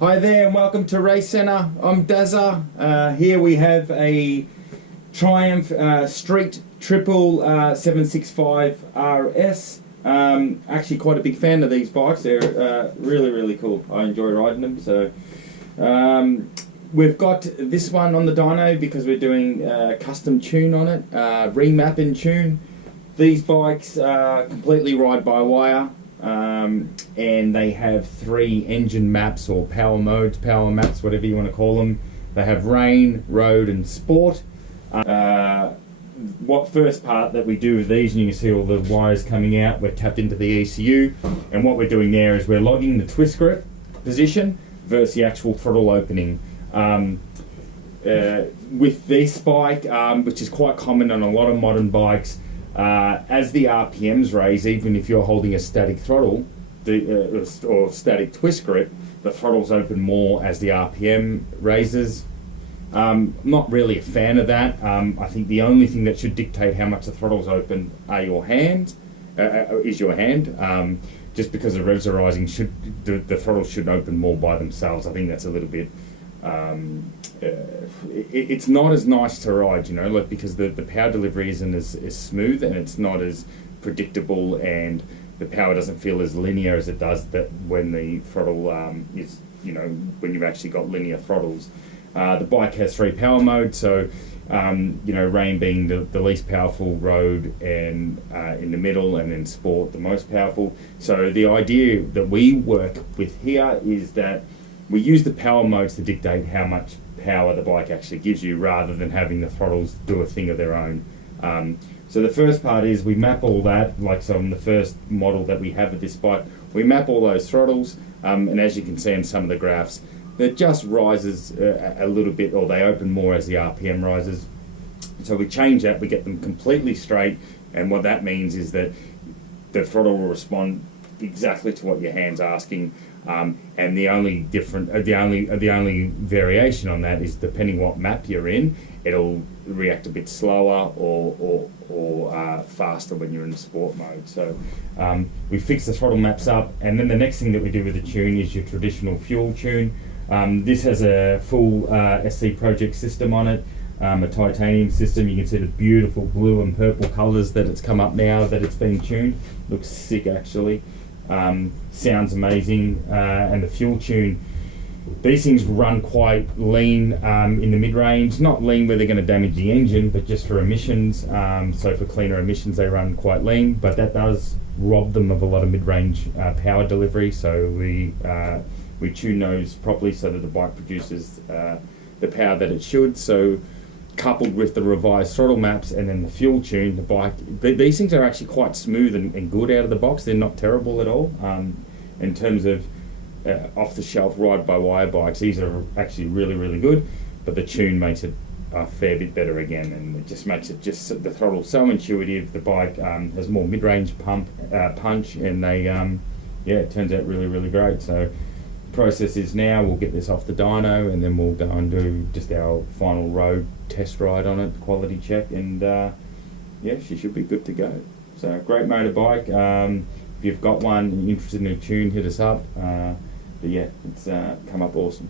Hi there and welcome to Race Centre. I'm Dazza. Here we have a Triumph Street Triple 765 RS. Actually quite a big fan of these bikes. They're really cool. I enjoy riding them. So we've got this one on the dyno because we're doing custom tune on it, remap and tune. These bikes completely ride by wire. And they have 3 engine maps or power modes, power maps, whatever you want to call them. They have rain, road and sport. What first part that we do with these, and you can see all the wires coming out, we're tapped into the ECU, and what we're doing there is we're logging the twist grip position versus the actual throttle opening. With this bike, which is quite common on a lot of modern bikes, as the RPMs raise, even if you're holding a static throttle or static twist grip, the throttle's open more as the RPM raises. Not really a fan of that. I think the only thing that should dictate how much the throttle's open are your hands, is your hand. Just because the revs are rising, the throttle should open more by themselves. I think that's a little bit. It's not as nice to ride, you know, like, because the power delivery isn't as smooth, and it's not as predictable, and the power doesn't feel as linear as it does that when the throttle is, you know, when you've actually got linear throttles. The bike has 3 power modes, so you know, rain being the least powerful, road and in the middle, and then sport the most powerful. So the idea that we work with here is that we use the power modes to dictate how much power the bike actually gives you, rather than having the throttles do a thing of their own. So the first part is we map all that, like so on the first model that we have of this bike, we map all those throttles, and as you can see in some of the graphs, it just rises a little bit, or they open more as the RPM rises. So we change that, we get them completely straight, and what that means is that the throttle will respond exactly to what your hand's asking. And the only variation on that is depending what map you're in, it'll react a bit slower or faster when you're in the sport mode. So we fix the throttle maps up, and then the next thing that we do with the tune is your traditional fuel tune. This has a full SC Project system on it, a titanium system. You can see the beautiful blue and purple colours that it's come up now that it's been tuned. Looks sick actually. Sounds amazing, and the fuel tune, these things run quite lean in the mid-range, not lean where they're going to damage the engine, but just for emissions. So for cleaner emissions they run quite lean, but that does rob them of a lot of mid-range power delivery. So we tune those properly so that the bike produces the power that it should. So coupled with the revised throttle maps and then the fuel tune, the bike, these things are actually quite smooth and good out of the box. They're not terrible at all. In terms of off-the-shelf ride-by-wire bikes, these are actually really good, but the tune makes it a fair bit better again, and it just makes it just the throttle so intuitive. The bike has more mid-range punch, and they yeah, it turns out really great. So process is now we'll get this off the dyno, and then we'll go and do just our final road test ride on it, quality check, and yeah, she should be good to go. So great motorbike. If you've got one and you're interested in a tune, hit us up. But yeah, it's come up awesome.